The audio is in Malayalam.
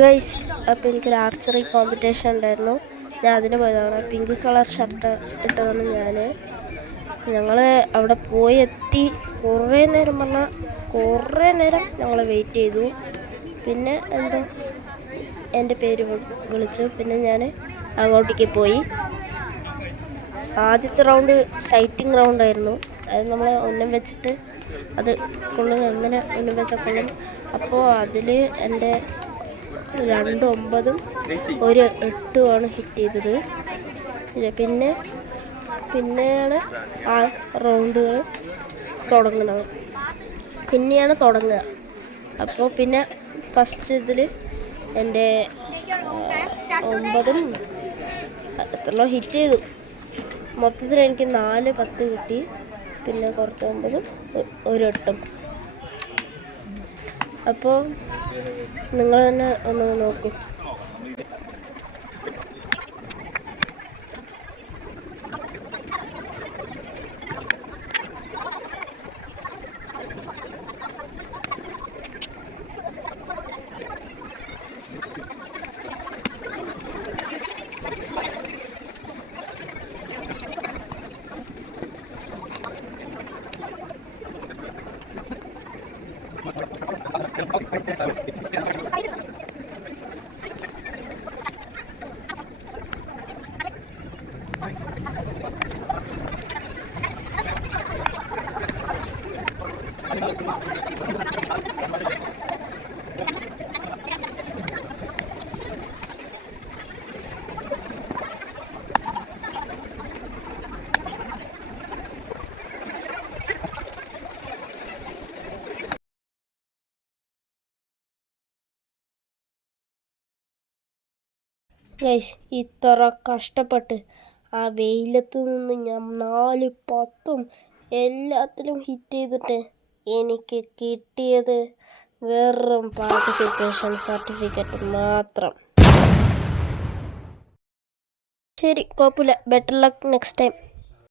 ഗൈസ്, അപ്പോൾ എനിക്കൊരു ആർച്ചറി കോമ്പറ്റീഷൻ ഉണ്ടായിരുന്നു. ഞാൻ അതിന് പോയതാണ്. പിങ്ക് കളർ ഷർട്ട് ഇട്ടതാണ് ഞങ്ങൾ അവിടെ പോയി എത്തി. കുറേ നേരം ഞങ്ങൾ വെയിറ്റ് ചെയ്തു. പിന്നെ എൻ്റെ പേര് വിളിച്ചു. പിന്നെ ഞാൻ അങ്ങോട്ടേക്ക് പോയി. ആദ്യത്തെ റൗണ്ട് സൈറ്റിംഗ് റൗണ്ടായിരുന്നു. അത് നമ്മൾ ഉന്നം വെച്ചിട്ട് അത് കൊള്ളും, എങ്ങനെ ഉന്നം വെച്ചാൽ കൊള്ളും. അപ്പോൾ അതിൽ എൻ്റെ 2 9ഉം 1 8ഉമാണ് ഹിറ്റ് ചെയ്തത്. പിന്നെയാണ് ആ റൗണ്ടുകൾ തുടങ്ങുക. അപ്പോൾ പിന്നെ ഫസ്റ്റ് ഇതിൽ എൻ്റെ 9ഉം എത്രയോ ഹിറ്റ് ചെയ്തു. മൊത്തത്തിൽ എനിക്ക് 4 10 കിട്ടി. പിന്നെ കുറച്ച് 9ഉം 1 8ഉം. അപ്പോൾ നിങ്ങൾ തന്നെ ഒന്ന് നോക്കൂ. ഗൈസ്, ഇത്ര കഷ്ടപ്പെട്ട് ആ വെയിലത്ത് നിന്ന് ഞാൻ 4 10ഉം എല്ലാത്തിലും ഹിറ്റ് ചെയ്തിട്ട് എനിക്ക് കിട്ടിയത് വെറും പാർട്ടിസിപ്പേഷൻ സർട്ടിഫിക്കറ്റ് മാത്രം. ശരി, കുഴപ്പമില്ല. Better luck next time.